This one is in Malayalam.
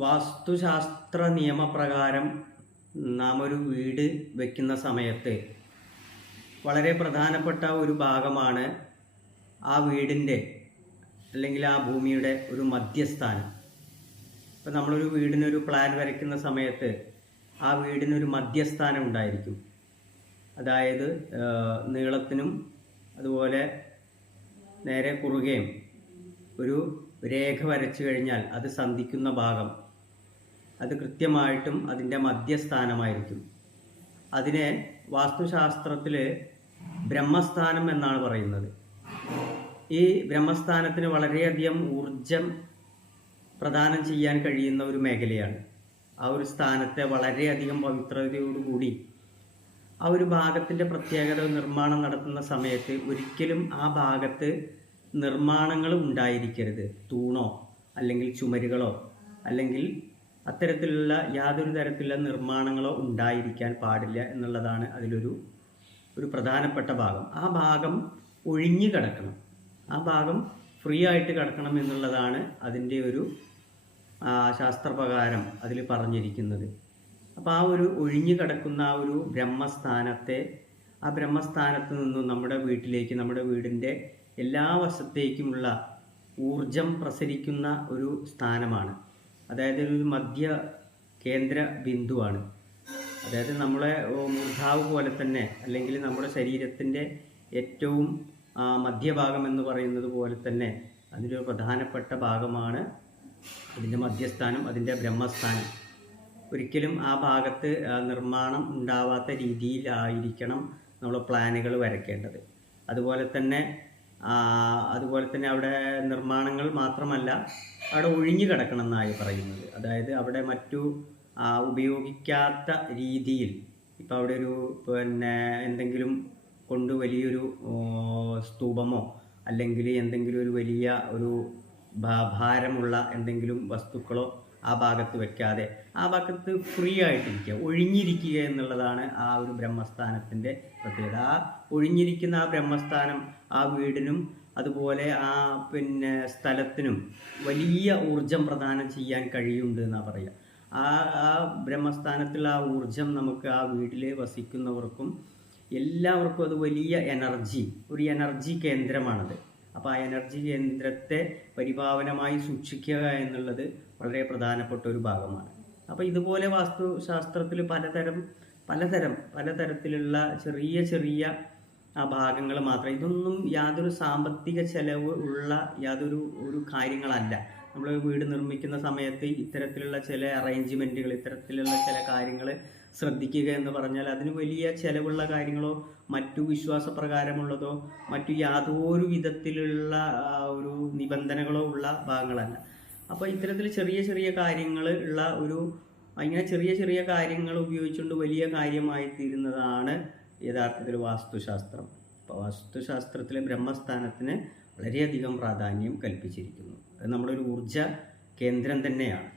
വാസ്തുശാസ്ത്ര നിയമപ്രകാരം നാം ഒരു വീട് വയ്ക്കുന്ന സമയത്ത് വളരെ പ്രധാനപ്പെട്ട ഒരു ഭാഗമാണ് ആ വീടിന്റെ അല്ലെങ്കിൽ ആ ഭൂമിയുടെ ഒരു മധ്യസ്ഥാനം. ഇപ്പം നമ്മളൊരു വീടിനൊരു പ്ലാൻ വരയ്ക്കുന്ന സമയത്ത് ആ വീടിനൊരു മധ്യസ്ഥാനം ഉണ്ടായിരിക്കും. അതായത് നീളത്തിനും അതുപോലെ നേരെ കുറുകയും ഒരു രേഖ വരച്ചു കഴിഞ്ഞാൽ അത് സന്ധിക്കുന്ന ഭാഗം. അത് കൃത്യമായിട്ടും അതിന്റെ മധ്യസ്ഥാനമായിരിക്കും. അതിനെ വാസ്തുശാസ്ത്രത്തിൽ ബ്രഹ്മസ്ഥാനം എന്നാണ് പറയുന്നത്. ഈ ബ്രഹ്മസ്ഥാനത്തിന് വളരെയധികം ഊർജം പ്രദാനം ചെയ്യാൻ കഴിയുന്ന ഒരു മേഖലയാണ്. ആ ഒരു സ്ഥാനത്തെ വളരെയധികം പവിത്രതയോടുകൂടി ആ ഒരു ഭാഗത്തിന്റെ പ്രത്യേകത നിർമ്മാണം നടത്തുന്ന സമയത്ത് ഒരിക്കലും ആ ഭാഗത്ത് നിർമ്മാണങ്ങൾ ഉണ്ടായിരിക്കരുത്. തൂണോ അല്ലെങ്കിൽ ചുമരുകളോ അല്ലെങ്കിൽ അത്തരത്തിലുള്ള യാതൊരു തരത്തിലുള്ള നിർമ്മാണങ്ങളോ ഉണ്ടായിരിക്കാൻ പാടില്ല എന്നുള്ളതാണ് അതിലൊരു ഒരു പ്രധാനപ്പെട്ട ഭാഗം. ആ ഭാഗം ഒഴിഞ്ഞു കിടക്കണം. ആ ഭാഗം ഫ്രീ ആയിട്ട് കിടക്കണം എന്നുള്ളതാണ് അതിന്റെ ഒരു ശാസ്ത്രപ്രകാരം അതിൽ പറഞ്ഞിരിക്കുന്നത്. അപ്പോൾ ആ ഒരു ഒഴിഞ്ഞു കിടക്കുന്ന ആ ഒരു ബ്രഹ്മസ്ഥാനത്തെ ആ ബ്രഹ്മസ്ഥാനത്ത് നിന്നും നമ്മുടെ വീട്ടിലേക്ക് നമ്മുടെ വീടിന്റെ എല്ലാ വശത്തേക്കുമുള്ള ഊർജം പ്രസരിക്കുന്ന ഒരു സ്ഥാനമാണ്. അതായത് ഒരു മധ്യ കേന്ദ്ര ബിന്ദുവാണ്. അതായത് നമ്മളെ മൂർധാവ് പോലെ തന്നെ അല്ലെങ്കിൽ നമ്മുടെ ശരീരത്തിന്റെ ഏറ്റവും മധ്യഭാഗം എന്ന് പറയുന്നത് പോലെ തന്നെ അതിലൊരു പ്രധാനപ്പെട്ട ഭാഗമാണ് അതിന്റെ മധ്യസ്ഥാനം അതിന്റെ ബ്രഹ്മസ്ഥാനം. ഒരിക്കലും ആ ഭാഗത്ത് നിർമ്മാണം ഉണ്ടാവാത്ത രീതിയിലായിരിക്കണം നമ്മൾ പ്ലാനുകൾ വരയ്ക്കേണ്ടത്. അതുപോലെ തന്നെ അതുപോലെ തന്നെ അവിടെ നിർമ്മാണങ്ങൾ മാത്രമല്ല അവിടെ ഒഴിഞ്ഞു കിടക്കണം എന്നായി പറയുന്നത്. അതായത് അവിടെ മറ്റു ഉപയോഗിക്കാത്ത രീതിയിൽ ഇപ്പോൾ അവിടെ ഒരു പിന്നെ എന്തെങ്കിലും കൊണ്ട് വലിയൊരു സ്തൂപമോ അല്ലെങ്കിൽ എന്തെങ്കിലും ഒരു വലിയ ഒരു ഭാരമുള്ള എന്തെങ്കിലും വസ്തുക്കളോ ആ ഭാഗത്ത് വെക്കാതെ ആ ഭാഗത്ത് ഫ്രീ ആയിട്ടിരിക്കുക ഒഴിഞ്ഞിരിക്കുക എന്നുള്ളതാണ് ആ ഒരു ബ്രഹ്മസ്ഥാനത്തിന്റെ പ്രത്യേകത. ആ ഒഴിഞ്ഞിരിക്കുന്ന ആ ബ്രഹ്മസ്ഥാനം ആ വീടിനും അതുപോലെ ആ പിന്നെ സ്ഥലത്തിനും വലിയ ഊർജം പ്രദാനം ചെയ്യാൻ കഴിയുന്നുണ്ട് എന്നാണ് പറയുക. ആ ആ ബ്രഹ്മസ്ഥാനത്തുള്ള ആ ഊർജം നമുക്ക് ആ വീട്ടിൽ വസിക്കുന്നവർക്കും എല്ലാവർക്കും അത് വലിയ എനർജി ഒരു എനർജി കേന്ദ്രമാണത്. അപ്പോൾ ആ എനർജി കേന്ദ്രത്തെ പരിപാവനമായി സൂക്ഷിക്കുക എന്നുള്ളത് വളരെ പ്രധാനപ്പെട്ട ഒരു ഭാഗമാണ്. അപ്പോൾ ഇതുപോലെ വാസ്തുശാസ്ത്രത്തിൽ പലതരം പലതരം പലതരത്തിലുള്ള ചെറിയ ചെറിയ ആ ഭാഗങ്ങൾ മാത്രം. ഇതൊന്നും യാതൊരു സാമ്പത്തിക ചെലവ് ഉള്ള യാതൊരു ഒരു കാര്യങ്ങളല്ല. നമ്മൾ വീട് നിർമ്മിക്കുന്ന സമയത്ത് ഇത്തരത്തിലുള്ള ചില അറേഞ്ച്മെന്റുകൾ ഇത്തരത്തിലുള്ള ചില കാര്യങ്ങൾ ശ്രദ്ധിക്കുക എന്ന് പറഞ്ഞാൽ അതിന് വലിയ ചിലവുള്ള കാര്യങ്ങളോ മറ്റു വിശ്വാസപ്രകാരമുള്ളതോ മറ്റു യാതൊരു വിധത്തിലുള്ള ഒരു നിബന്ധനകളോ ഉള്ള ഭാഗങ്ങളല്ല. അപ്പോൾ ഇത്തരത്തിൽ ചെറിയ ചെറിയ കാര്യങ്ങൾ ഉള്ള ഒരു ഇങ്ങനെ ചെറിയ ചെറിയ കാര്യങ്ങൾ ഉപയോഗിച്ചുകൊണ്ട് വലിയ കാര്യമായി തീരുന്നതാണ് യഥാർത്ഥത്തിൽ വാസ്തുശാസ്ത്രം. അപ്പോൾ വാസ്തുശാസ്ത്രത്തിലെ ബ്രഹ്മസ്ഥാനത്തിന് വളരെയധികം പ്രാധാന്യം കൽപ്പിച്ചിരിക്കുന്നു. അത് നമ്മുടെ ഒരു ഊർജ കേന്ദ്രം തന്നെയാണ്.